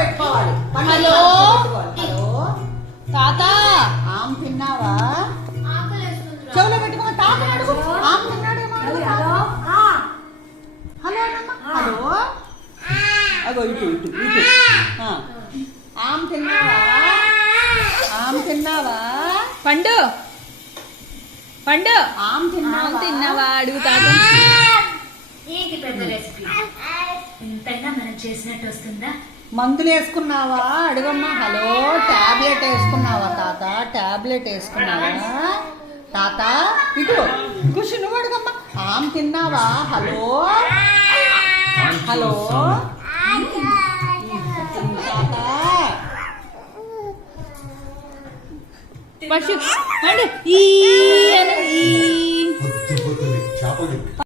పెట్టుకోవాలి. హలో? తాత? ఆమె తిన్నావా? చెవులో పెట్టుకో తాత ఆమె తిన్నాడేమో హలో? హలో అగో ఇటు ఇటు ఇటు. తిన్నావా? ఆమె తిన్నావా? పండు. పండు. ఆమె తిన్నావా? తిన్నావా? అడుగుతాడు పెద్ద రెసిపీ ఇంతైనా మనం చేసినట్టు వస్తుందా? మందులు వేసుకున్నావా? అడుగమ్మా. హలో టాబ్లెట్ వేసుకున్నావా తాత? టాబ్లెట్ వేసుకున్నావా? తాత ఇటు ఖుషి నువ్వు అడుగమ్మా. ఆమ్ తిన్నావా? హలో? హలో? తాత